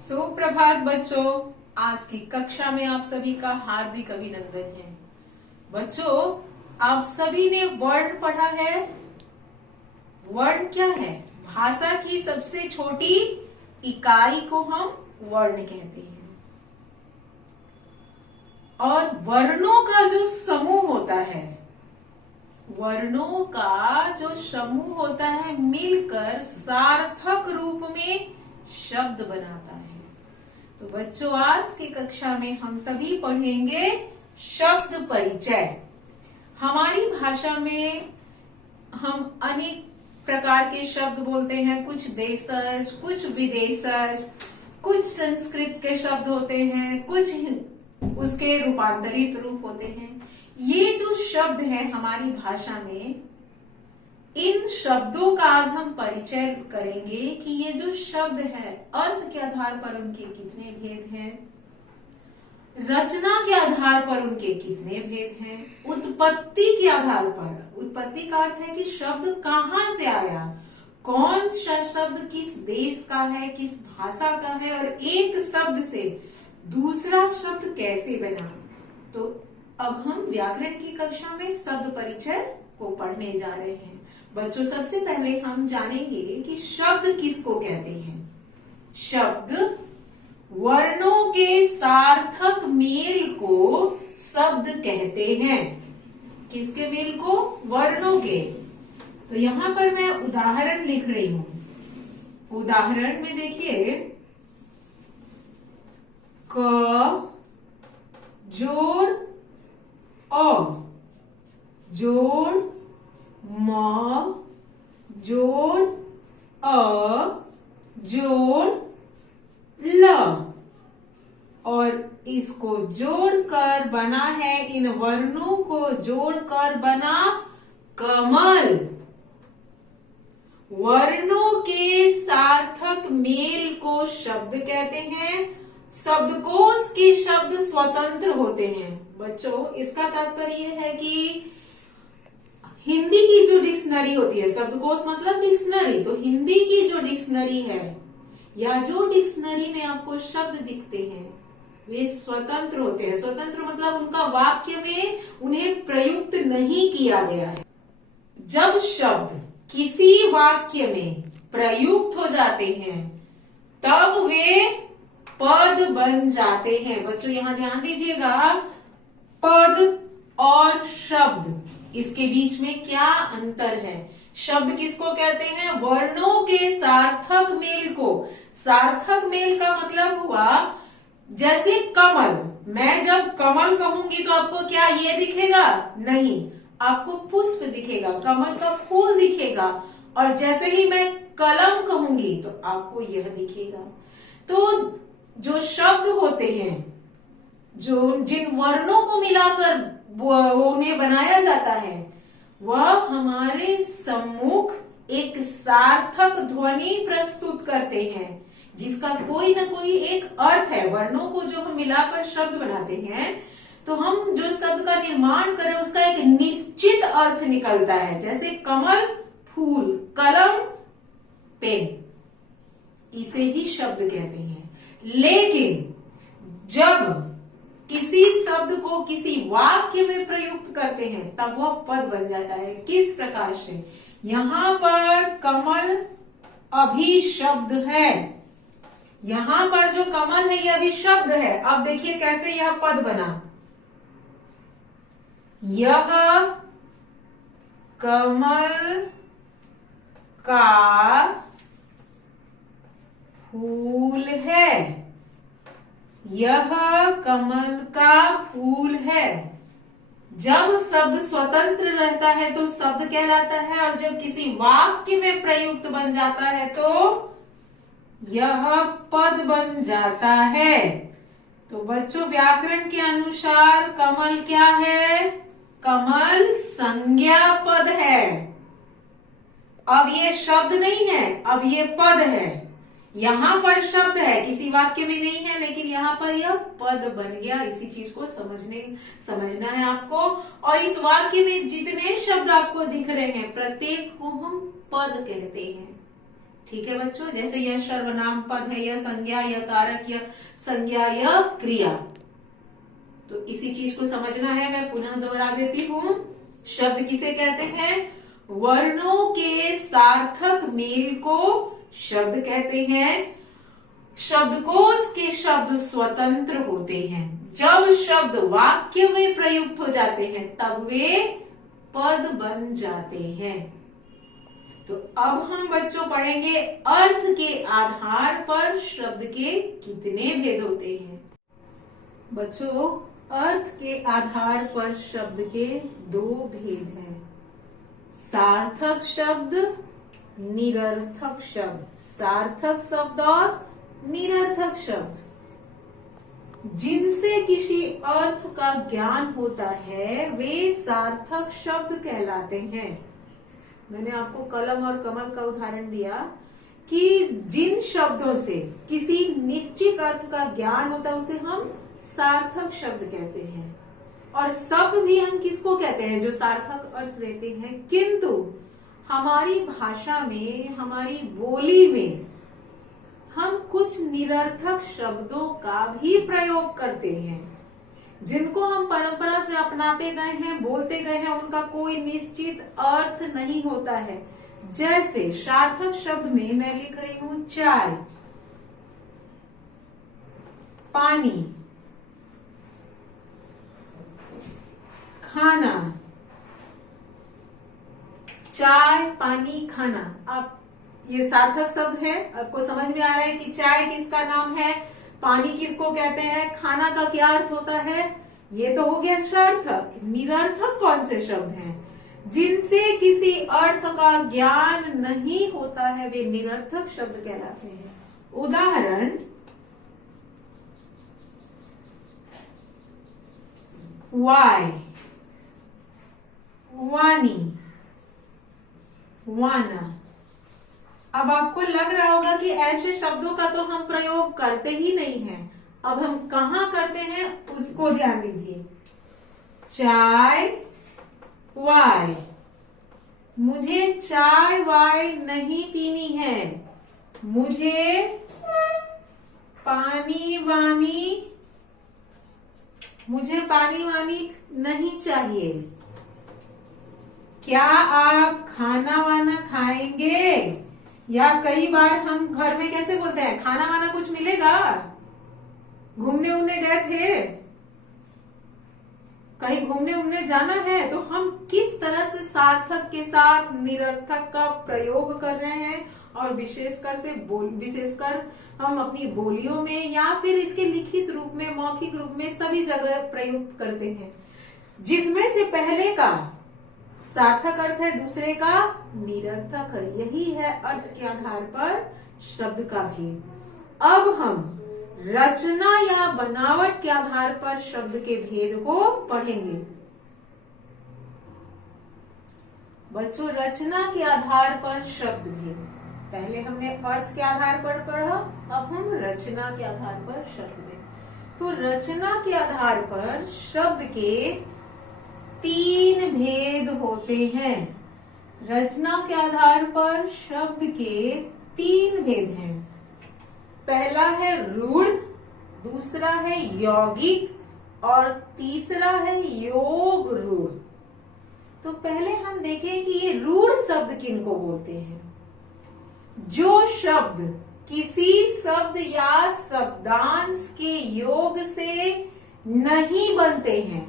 सुप्रभात बच्चों। आज की कक्षा में आप सभी का हार्दिक अभिनंदन है। बच्चों, आप सभी ने वर्ण पढ़ा है। वर्ण क्या है? भाषा की सबसे छोटी इकाई को हम वर्ण कहते हैं। और वर्णों का जो समूह होता है, वर्णों का जो समूह होता है मिलकर सार्थक रूप में शब्द बनाता है। तो बच्चों, आज की कक्षा में हम सभी पढ़ेंगे शब्द परिचय। हमारी भाषा में हम अनेक प्रकार के शब्द बोलते हैं। कुछ देशज, कुछ विदेशज, कुछ संस्कृत के शब्द होते हैं, कुछ उसके रूपांतरित रूप होते हैं। ये जो शब्द है हमारी भाषा में, इन शब्दों का आज हम परिचय करेंगे कि ये जो शब्द है अर्थ के आधार पर उनके कितने भेद हैं, रचना के आधार पर उनके कितने भेद हैं, उत्पत्ति के आधार पर। उत्पत्ति का अर्थ है कि शब्द कहाँ से आया, कौन सा शब्द किस देश का है, किस भाषा का है, और एक शब्द से दूसरा शब्द कैसे बना। तो अब हम व्याकरण की कक्षा में शब्द परिचय को पढ़ने जा रहे हैं। बच्चों, सबसे पहले हम जानेंगे कि शब्द किसको कहते हैं। शब्द वर्णों के सार्थक मेल को शब्द कहते हैं। किसके मेल को? वर्णों के। तो यहां पर मैं उदाहरण लिख रही हूं। उदाहरण में देखिए, क जोड़ अ जोड़ म जोड़ अ जोड़ ल, और इसको जोड़कर बना है, इन वर्णों को जोड़कर बना कमल। वर्णों के सार्थक मेल को शब्द कहते हैं। शब्दकोश के शब्द स्वतंत्र होते हैं। बच्चों, इसका तात्पर्य है कि हिंदी की जो डिक्शनरी होती है, शब्दकोश मतलब डिक्शनरी, तो हिंदी की जो डिक्शनरी है या जो डिक्शनरी में आपको शब्द दिखते हैं वे स्वतंत्र होते हैं। स्वतंत्र मतलब उनका वाक्य में उन्हें प्रयुक्त नहीं किया गया है। जब शब्द किसी वाक्य में प्रयुक्त हो जाते हैं तब वे पद बन जाते हैं। बच्चों, यहां ध्यान दीजिएगा, पद और शब्द, इसके बीच में क्या अंतर है। शब्द किसको कहते हैं? वर्णों के सार्थक मेल को। सार्थक मेल का मतलब हुआ, जैसे कमल, मैं जब कमल कहूंगी तो आपको क्या ये दिखेगा? नहीं, आपको पुष्प दिखेगा, कमल का फूल दिखेगा। और जैसे ही मैं कलम कहूंगी तो आपको यह दिखेगा। तो जो शब्द होते हैं, जो जिन वर्णों को मिलाकर वो उन्हें बनाया जाता है, वह हमारे सम्मुख एक सार्थक ध्वनि प्रस्तुत करते हैं, जिसका कोई ना कोई एक अर्थ है। वर्णों को जो हम मिलाकर शब्द बनाते हैं, तो हम जो शब्द का निर्माण करें उसका एक निश्चित अर्थ निकलता है। जैसे कमल, फूल, कलम, पेन, इसे ही शब्द कहते हैं। लेकिन जब किसी शब्द को किसी वाक्य में प्रयुक्त करते हैं तब वह पद बन जाता है। किस प्रकार से? यहां पर कमल अभी शब्द है, यहां पर जो कमल है यह अभी शब्द है। अब देखिए कैसे यह पद बना। यह कमल का फूल है, यह कमल का फूल है। जब शब्द स्वतंत्र रहता है तो शब्द कहलाता है, और जब किसी वाक्य में प्रयुक्त बन जाता है तो यह पद बन जाता है। तो बच्चों, व्याकरण के अनुसार कमल क्या है? कमल संज्ञा पद है। अब ये शब्द नहीं है, अब ये पद है। यहां पर शब्द है, किसी वाक्य में नहीं है, लेकिन यहाँ पर यह पद बन गया। इसी चीज को समझना है आपको। और इस वाक्य में जितने शब्द आपको दिख रहे हैं, प्रत्येक को हम पद कहते हैं। ठीक है बच्चों, जैसे यह सर्वनाम पद है, यह संज्ञा, यह कारक, यह संज्ञा, यह क्रिया। तो इसी चीज को समझना है, मैं पुनः दोहरा देती हूँ। शब्द किसे कहते हैं? वर्णों के सार्थक मेल को शब्द कहते हैं। शब्दकोश के शब्द स्वतंत्र होते हैं। जब शब्द वाक्य में प्रयुक्त हो जाते हैं तब वे पद बन जाते हैं। तो अब हम बच्चों पढ़ेंगे अर्थ के आधार पर शब्द के कितने भेद होते हैं। बच्चों, अर्थ के आधार पर शब्द के दो भेद हैं, सार्थक शब्द, निरर्थक शब्द। सार्थक शब्द और निरर्थक शब्द, जिनसे किसी अर्थ का ज्ञान होता है वे सार्थक शब्द कहलाते हैं। मैंने आपको कलम और कमल का उदाहरण दिया कि जिन शब्दों से किसी निश्चित अर्थ का ज्ञान होता है उसे हम सार्थक शब्द कहते हैं। और शब्द भी हम किसको कहते हैं? जो सार्थक अर्थ देते हैं। किंतु हमारी भाषा में, हमारी बोली में हम कुछ निरर्थक शब्दों का भी प्रयोग करते हैं, जिनको हम परंपरा से अपनाते गए हैं, बोलते गए हैं, उनका कोई निश्चित अर्थ नहीं होता है। जैसे सार्थक शब्द में मैं लिख रही हूं चाय, पानी, खाना। चाय, पानी, खाना। अब ये सार्थक शब्द है। आपको समझ में आ रहा है कि चाय किसका नाम है, पानी किसको कहते हैं, खाना का क्या अर्थ होता है। ये तो हो गया सार्थक। निरर्थक कौन से शब्द हैं? जिनसे किसी अर्थ का ज्ञान नहीं होता है वे निरर्थक शब्द कहलाते हैं। उदाहरण, वाय, वानी, वाना। अब आपको लग रहा होगा कि ऐसे शब्दों का तो हम प्रयोग करते ही नहीं हैं। अब हम कहाँ करते हैं उसको ध्यान दीजिए। चाय, वाय। मुझे चाय वाय नहीं पीनी है, मुझे पानी वानी, मुझे पानी वानी नहीं चाहिए। क्या आप खाना वाना खाएंगे? या कई बार हम घर में कैसे बोलते हैं, खाना वाना कुछ मिलेगा? घूमने उमने गए थे, कहीं घूमने उमने जाना है, तो हम किस तरह से सार्थक के साथ निरर्थक का प्रयोग कर रहे हैं। और विशेषकर हम अपनी बोलियों में या फिर इसके लिखित रूप में, मौखिक रूप में सभी जगह प्रयोग करते हैं, जिसमें से पहले का सार्थक अर्थ है, दूसरे का निरर्थक है। यही है अर्थ के आधार पर शब्द का भेद। अब हम रचना या बनावट के आधार पर शब्द के भेद को पढ़ेंगे। बच्चों, रचना के आधार पर शब्द भेद, पहले हमने अर्थ के आधार पर पढ़ा, अब हम रचना के आधार पर शब्द भेद। तो रचना के आधार पर शब्द के 3 भेद होते हैं। रचना के आधार पर शब्द के 3 भेद हैं। पहला है रूढ़, दूसरा है यौगिक और तीसरा है योग रूढ़। तो पहले हम देखें कि ये रूढ़ शब्द किनको बोलते हैं। जो शब्द किसी शब्द या शब्दांश के योग से नहीं बनते हैं।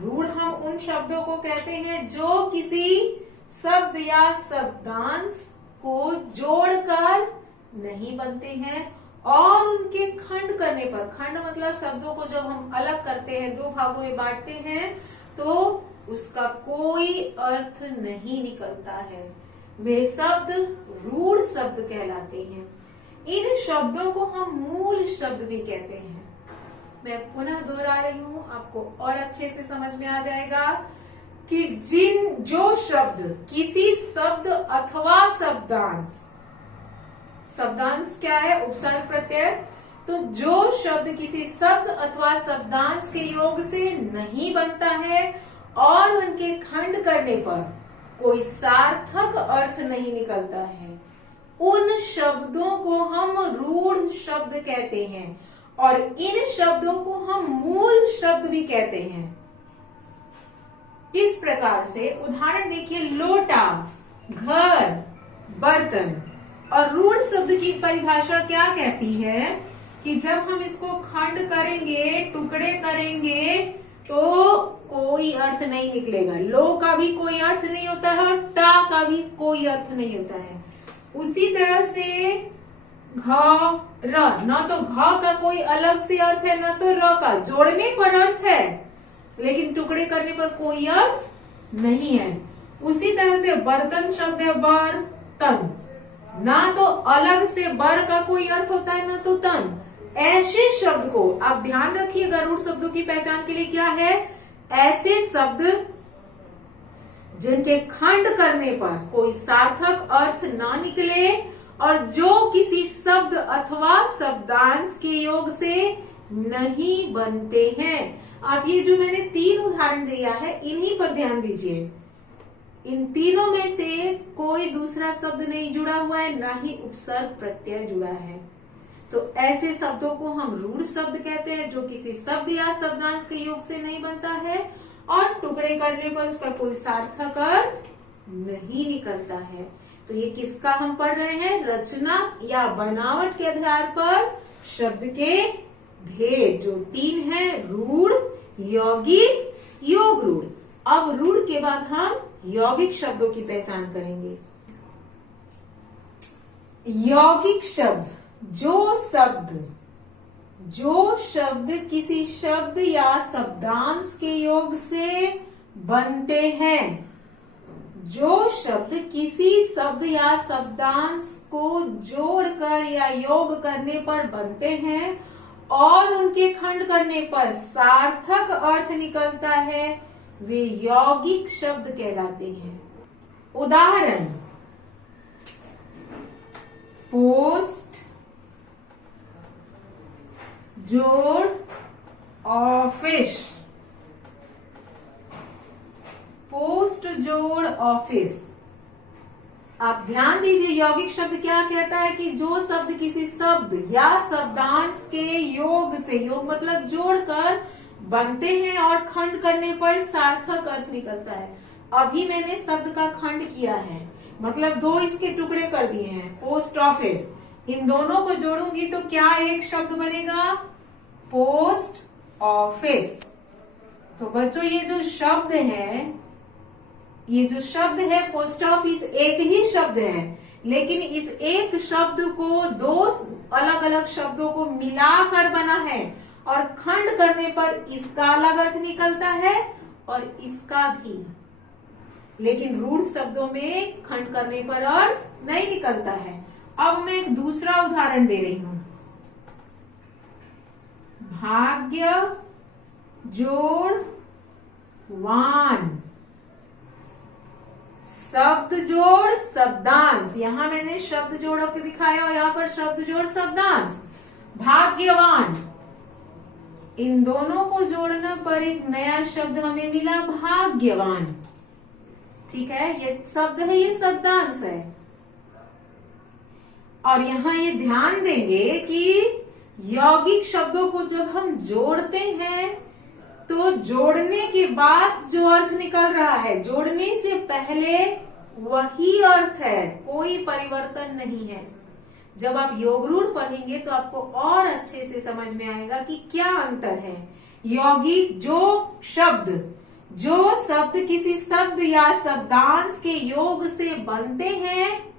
रूढ़ हम उन शब्दों को कहते हैं जो किसी शब्द या शब्दांश को जोड़कर नहीं बनते हैं और उनके खंड करने पर, खंड मतलब शब्दों को जब हम अलग करते हैं, 2 भागों में बांटते हैं, तो उसका कोई अर्थ नहीं निकलता है। वे शब्द रूढ़ शब्द कहलाते हैं। इन शब्दों को हम मूल शब्द भी कहते हैं। मैं पुनः दोहरा रही हूं, आपको और अच्छे से समझ में आ जाएगा कि जो शब्द किसी शब्द अथवा शब्दांश, शब्दांश क्या है? उपसर्ग प्रत्यय। तो जो शब्द किसी शब्द अथवा शब्दांश के योग से नहीं बनता है और उनके खंड करने पर कोई सार्थक अर्थ नहीं निकलता है, उन शब्दों को हम रूढ़ शब्द कहते हैं और इन शब्दों को हम मूल शब्द भी कहते हैं। किस प्रकार से? उदाहरण देखिए, लोटा, घर, बर्तन। और रूढ़ शब्द की परिभाषा क्या कहती है कि जब हम इसको खंड करेंगे, टुकड़े करेंगे, तो कोई अर्थ नहीं निकलेगा। लो का भी कोई अर्थ नहीं होता है और टा का भी कोई अर्थ नहीं होता है। उसी तरह से घ, र, ना तो घ का कोई अलग से अर्थ है, ना तो र का। जोड़ने पर अर्थ है लेकिन टुकड़े करने पर कोई अर्थ नहीं है। उसी तरह से बर्तन शब्द है बर, तन, ना तो अलग से बर का कोई अर्थ होता है, ना तो तन। ऐसे शब्द को आप ध्यान रखिएगा, रूढ़ शब्दों की पहचान के लिए क्या है? ऐसे शब्द जिनके खंड करने पर कोई सार्थक अर्थ ना निकले और जो किसी शब्द अथवा शब्दांश के योग से नहीं बनते हैं। अब ये जो मैंने 3 उदाहरण दिया है, इन्हीं पर ध्यान दीजिए। इन तीनों में से कोई दूसरा शब्द नहीं जुड़ा हुआ है, ना ही उपसर्ग प्रत्यय जुड़ा है। तो ऐसे शब्दों को हम रूढ़ शब्द कहते हैं, जो किसी शब्द या शब्दांश के योग से नहीं बनता है और टुकड़े करने पर उसका कोई सार्थक अर्थ नहीं निकलता है। तो ये किसका हम पढ़ रहे हैं? रचना या बनावट के आधार पर शब्द के भेद जो 3 है, रूढ़, यौगिक, योग रूढ़। अब रूढ़ के बाद हम यौगिक शब्दों की पहचान करेंगे। यौगिक शब्द जो शब्द किसी शब्द या शब्दांश के योग से बनते हैं, जो शब्द किसी शब्द या शब्दांश को जोड़कर या योग करने पर बनते हैं और उनके खंड करने पर सार्थक अर्थ निकलता है, वे यौगिक शब्द कहलाते हैं। उदाहरण, पोस्ट, जोड़, ऑफिस। पोस्ट, जोड़, ऑफिस। आप ध्यान दीजिए, यौगिक शब्द क्या कहता है कि जो शब्द किसी शब्द या शब्दांश के योग से, योग मतलब जोड़कर बनते हैं और खंड करने पर सार्थक अर्थ निकलता है। अभी मैंने शब्द का खंड किया है, मतलब 2 इसके टुकड़े कर दिए हैं, पोस्ट ऑफिस। इन दोनों को जोड़ूंगी तो क्या एक शब्द बनेगा? Post office. तो बच्चों ये जो शब्द है पोस्ट ऑफिस, एक ही शब्द है, लेकिन इस एक शब्द को 2 अलग अलग शब्दों को मिलाकर बना है और खंड करने पर इसका अलग अर्थ निकलता है और इसका भी। लेकिन रूढ़ शब्दों में खंड करने पर अर्थ नहीं निकलता है। अब मैं एक दूसरा उदाहरण दे रही हूं। भाग्य, जोड़, वान। शब्द जोड़, शब्दांश। यहां मैंने शब्द जोड़ के दिखाया और यहां पर शब्द जोड़, शब्दांश। भाग्यवान, इन दोनों को जोड़ने पर एक नया शब्द हमें मिला, भाग्यवान। ठीक है, ये शब्द है, ये शब्दांश है। और यहां ये ध्यान देंगे कि यौगिक शब्दों को जब हम जोड़ते हैं तो जोड़ने के बाद जो अर्थ निकल रहा है, जोड़ने से पहले वही अर्थ है, कोई परिवर्तन नहीं है। जब आप योग रूढ़ पढ़ेंगे तो आपको और अच्छे से समझ में आएगा कि क्या अंतर है। यौगिक जो शब्द किसी शब्द या शब्दांश के योग से बनते हैं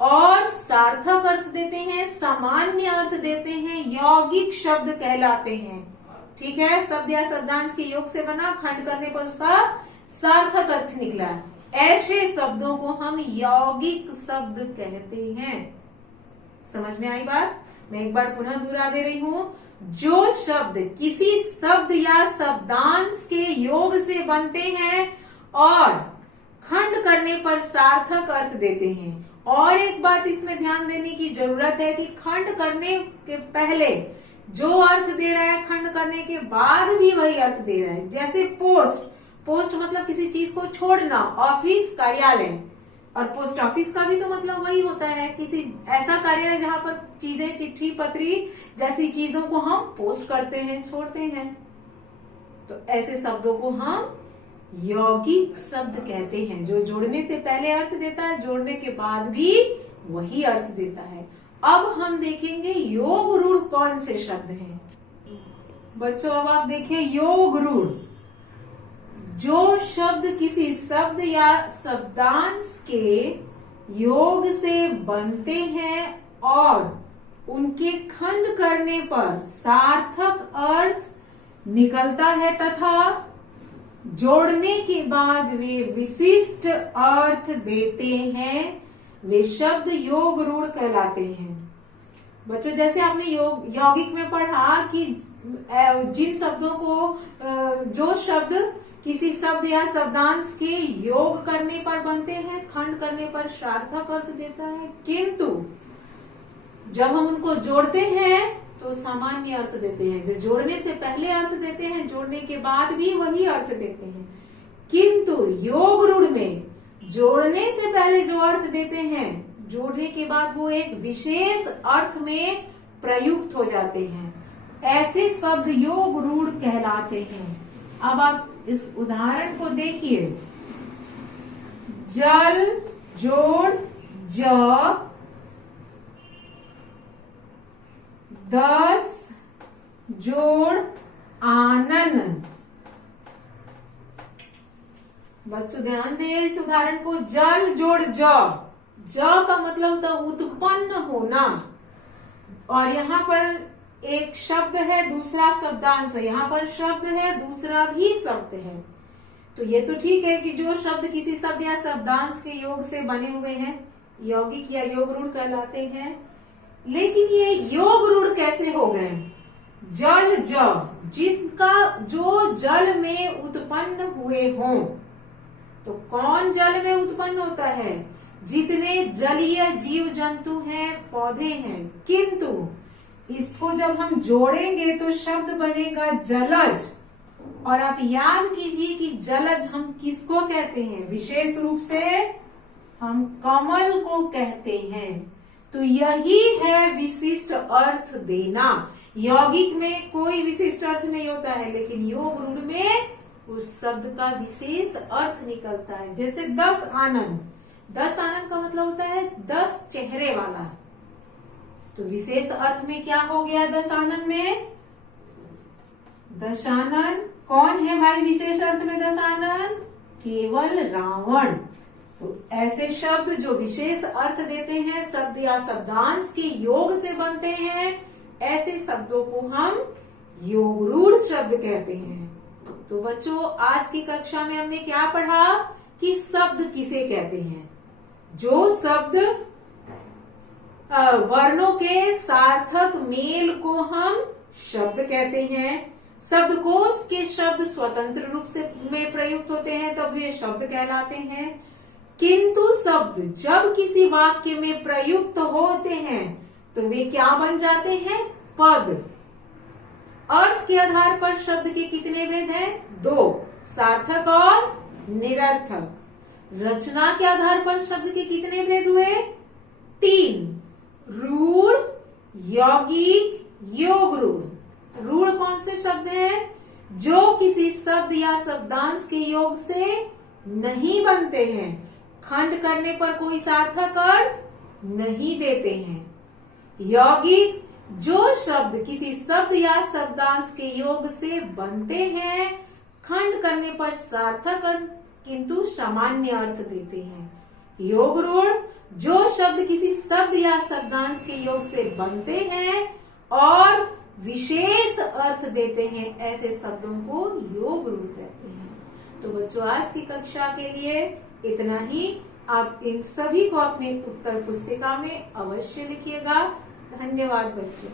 और सार्थक अर्थ देते हैं, सामान्य अर्थ देते हैं, यौगिक शब्द कहलाते हैं। ठीक है, शब्द या शब्दांश के योग से बना, खंड करने पर उसका सार्थक अर्थ निकला, ऐसे शब्दों को हम यौगिक शब्द कहते हैं। समझ में आई बात? मैं एक बार पुनः दोहरा दे रही हूं। जो शब्द किसी शब्द या शब्दांश के योग से बनते हैं और खंड करने पर सार्थक अर्थ देते हैं। और एक बात इसमें ध्यान देने की जरूरत है कि खंड करने के पहले जो अर्थ दे रहा है, खंड करने के बाद भी वही अर्थ दे रहा है। जैसे पोस्ट मतलब किसी चीज को छोड़ना, ऑफिस कार्यालय। और पोस्ट ऑफिस का भी तो मतलब वही होता है, किसी ऐसा कार्यालय जहाँ पर चीजें, चिट्ठी पत्री जैसी चीजों को हम पोस्ट करते हैं, छोड़ते हैं। तो ऐसे शब्दों को हम यौगिक शब्द कहते हैं, जो जोड़ने से पहले अर्थ देता है, जोड़ने के बाद भी वही अर्थ देता है। अब हम देखेंगे योग रूढ़ कौन से शब्द हैं। बच्चों अब आप देखिए योग रूढ़, जो शब्द किसी शब्द या शब्दांश के योग से बनते हैं और उनके खंड करने पर सार्थक अर्थ निकलता है तथा जोड़ने के बाद वे विशिष्ट अर्थ देते हैं, वे शब्द योग रूढ़ कहलाते हैं। बच्चों जैसे आपने यौगिक में पढ़ा कि जिन शब्दों को जो शब्द किसी शब्द या शब्दांश के योग करने पर बनते हैं, खंड करने पर सार्थक अर्थ देता है, किंतु जब हम उनको जोड़ते हैं तो सामान्य अर्थ देते हैं। जो जोड़ने से पहले अर्थ देते हैं, जोड़ने के बाद भी वही अर्थ देते हैं। किंतु योग रूढ़ में जोड़ने से पहले जो अर्थ देते हैं, जोड़ने के बाद वो एक विशेष अर्थ में प्रयुक्त हो जाते हैं। ऐसे शब्द योग रूढ़ कहलाते हैं। अब आप इस उदाहरण को देखिए, जल जोड़ ज, 10 जोड़ आनन। बच्चों ध्यान दें इस उदाहरण को, जल जोड़ ज का मतलब होता है उत्पन्न होना, और यहाँ पर एक शब्द है, दूसरा शब्दांश है, यहाँ पर शब्द है, दूसरा भी शब्द है। तो ये तो ठीक है कि जो शब्द किसी शब्द या शब्दांश के योग से बने हुए हैं, यौगिक या योग रूढ़ कहलाते हैं। लेकिन ये योग रूढ़ कैसे हो गए? जल ज, जिसका जो जल में उत्पन्न हुए हों। तो कौन जल में उत्पन्न होता है? जितने जलीय जीव जंतु हैं, पौधे हैं। किंतु इसको जब हम जोड़ेंगे तो शब्द बनेगा जलज। और आप याद कीजिए कि जलज हम किसको कहते हैं? विशेष रूप से हम कमल को कहते हैं। तो यही है विशिष्ट अर्थ देना। यौगिक में कोई विशिष्ट अर्थ नहीं होता है, लेकिन योग रूढ़ में उस शब्द का विशेष अर्थ निकलता है। जैसे 10 आनंद, 10 आनंद का मतलब होता है 10 चेहरे वाला। तो विशेष अर्थ में क्या हो गया 10 आनंद में? दशानन कौन है भाई विशेष अर्थ में? दशानन केवल रावण। तो ऐसे शब्द जो विशेष अर्थ देते हैं, शब्द या शब्दांश के योग से बनते हैं, ऐसे शब्दों को हम योग रूढ़ शब्द कहते हैं। तो बच्चों आज की कक्षा में हमने क्या पढ़ा कि शब्द किसे कहते हैं? जो शब्द वर्णों के सार्थक मेल को हम शब्द कहते हैं। शब्दकोश के शब्द स्वतंत्र रूप से में प्रयुक्त होते हैं तब वे शब्द कहलाते हैं। किंतु शब्द जब किसी वाक्य में प्रयुक्त होते हैं तो वे क्या बन जाते हैं? पद। अर्थ के आधार पर शब्द के कितने भेद हैं? 2, सार्थक और निरर्थक। रचना के आधार पर शब्द के कितने भेद हुए? 3, रूढ़, यौगिक, योग रूढ़। रूढ़ कौन से शब्द हैं? जो किसी शब्द या शब्दांश के योग से नहीं बनते हैं, खंड करने पर कोई सार्थक अर्थ नहीं देते हैं। यौगिक जो शब्द किसी शब्द या शब्दांश के योग से बनते हैं, खंड करने पर सार्थक अर्थ किंतु सामान्य अर्थ देते हैं। योग रूढ़ जो शब्द किसी शब्द या शब्दांश के योग से बनते हैं और विशेष अर्थ देते हैं, ऐसे शब्दों को योग रूढ़ कहते हैं। तो बच्चों आज की कक्षा के लिए इतना ही। आप इन सभी को अपने उत्तर पुस्तिका में अवश्य लिखिएगा। धन्यवाद बच्चों।